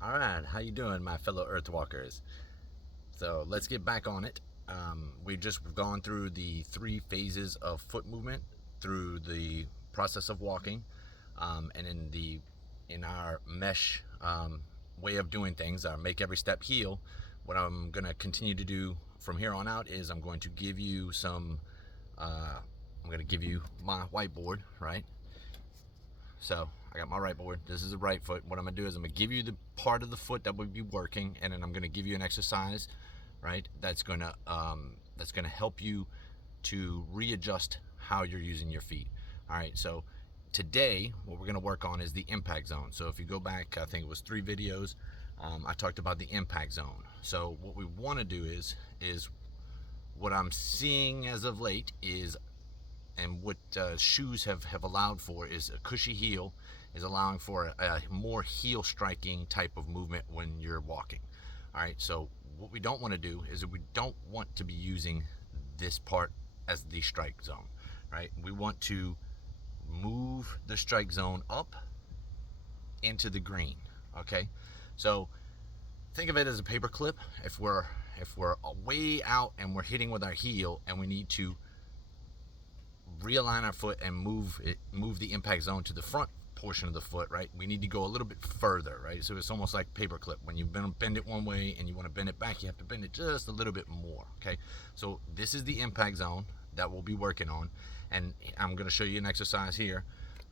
All right, how you doing, my fellow Earthwalkers? So let's get back on it. We've just gone through the 3 phases of foot movement through the process of walking, and in our mesh way of doing things, our make every step heal. What I'm going to continue to do from here on out is I'm going to give you some. I'm going to give you my whiteboard, right? So I got my right board. This is the right foot. What I'm gonna do is I'm gonna give you the part of the foot that will be working, and then I'm gonna give you an exercise, right? That's gonna help you to readjust how you're using your feet. All right. So today, what we're gonna work on is the impact zone. So if you go back, I think it was 3 videos. I talked about the impact zone. So what we want to do is what I'm seeing as of late is, and what shoes have allowed for, is a cushy heel is allowing for a more heel striking type of movement when you're walking. All right, so what we don't want to do is we don't want to be using this part as the strike zone, right? We want to move the strike zone up into the green. Okay, so think of it as a paper clip. If we're way out and we're hitting with our heel and we need to realign our foot and move the impact zone to the front portion of the foot, right? We need to go a little bit further, right? So it's almost like paperclip. When you bend it one way and you want to bend it back, you have to bend it just a little bit more. Okay, so this is the impact zone that we'll be working on, and I'm going to show you an exercise here.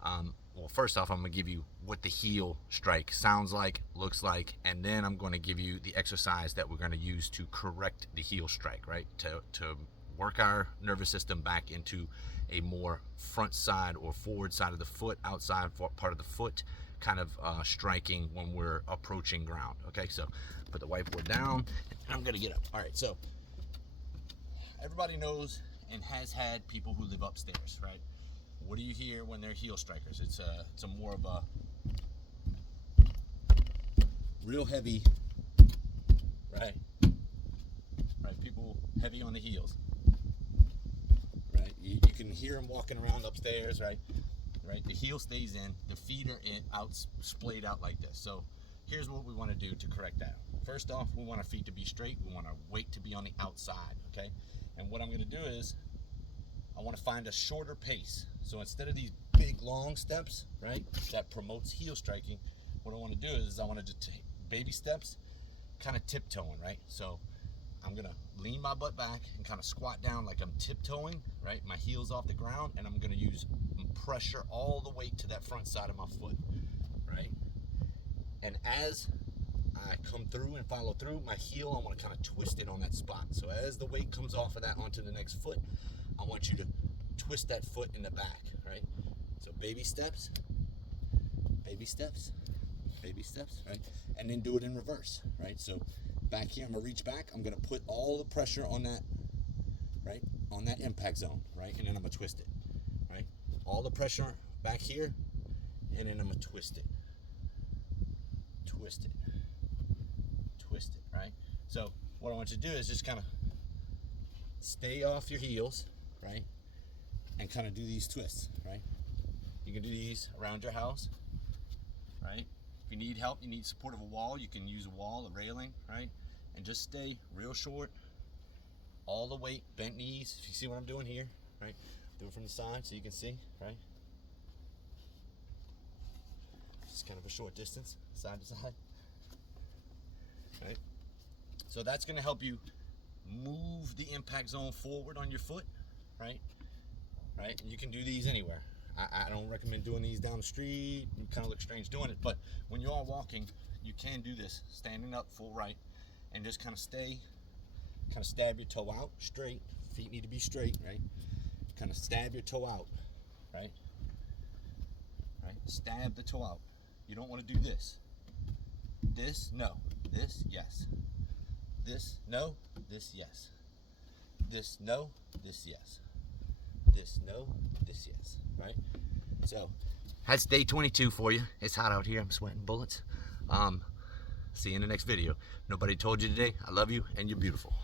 Well, first off, I'm going to give you what the heel strike sounds like, looks like, and then I'm going to give you the exercise that we're going to use to correct the heel strike, right? To work our nervous system back into a more front side or forward side of the foot, outside part of the foot kind of striking when we're approaching ground. Okay, so put the whiteboard down and I'm gonna get up. All right, so everybody knows and has had people who live upstairs, right? What do you hear when they're heel strikers? It's a more of a real heavy, right? Right, people heavy on the heels. Right, you can hear them walking around upstairs, right? Right, the heel stays in, the feet are splayed out like this. So here's what we want to do to correct that. First off, we want our feet to be straight. We want our weight to be on the outside, okay? And what I'm going to do is I want to find a shorter pace. So instead of these big long steps, right, that promotes heel striking, what I want to do is I want to just take baby steps, kind of tiptoeing, right? So I'm gonna lean my butt back and kind of squat down like I'm tiptoeing, right? My heel's off the ground, and I'm gonna use pressure all the weight to that front side of my foot, right? And as I come through and follow through, my heel, I want to kind of twist it on that spot. So as the weight comes off of that onto the next foot, I want you to twist that foot in the back, right? So baby steps, baby steps, baby steps, right? And then do it in reverse, right? So back here, I'm gonna reach back. I'm gonna put all the pressure on that, right? On that impact zone, right? And then I'm gonna twist it, right? All the pressure back here, and then I'm gonna twist it, twist it, twist it, right? So what I want you to do is just kind of stay off your heels, right? And kind of do these twists, right? You can do these around your house, right? If you need help, you need support of a wall, you can use a wall, a railing, right? And just stay real short, all the weight, bent knees. If you see what I'm doing here, right? Do it from the side so you can see, right? Just kind of a short distance, side to side, right? So that's gonna help you move the impact zone forward on your foot, right? Right, and you can do these anywhere. I don't recommend doing these down the street. You kind of look strange doing it, but when you are walking, you can do this, standing up full right, and just kind of stay, kind of stab your toe out straight. Feet need to be straight, right? Kind of stab your toe out, right? Right, stab the toe out. You don't want to do this. This, no. This, yes. This, no. This, yes. This, no. This, yes. This, no. This, yes. Right? So that's day 22 for you. It's hot out here. I'm sweating bullets. See you in the next video. Nobody told you today. I love you and you're beautiful.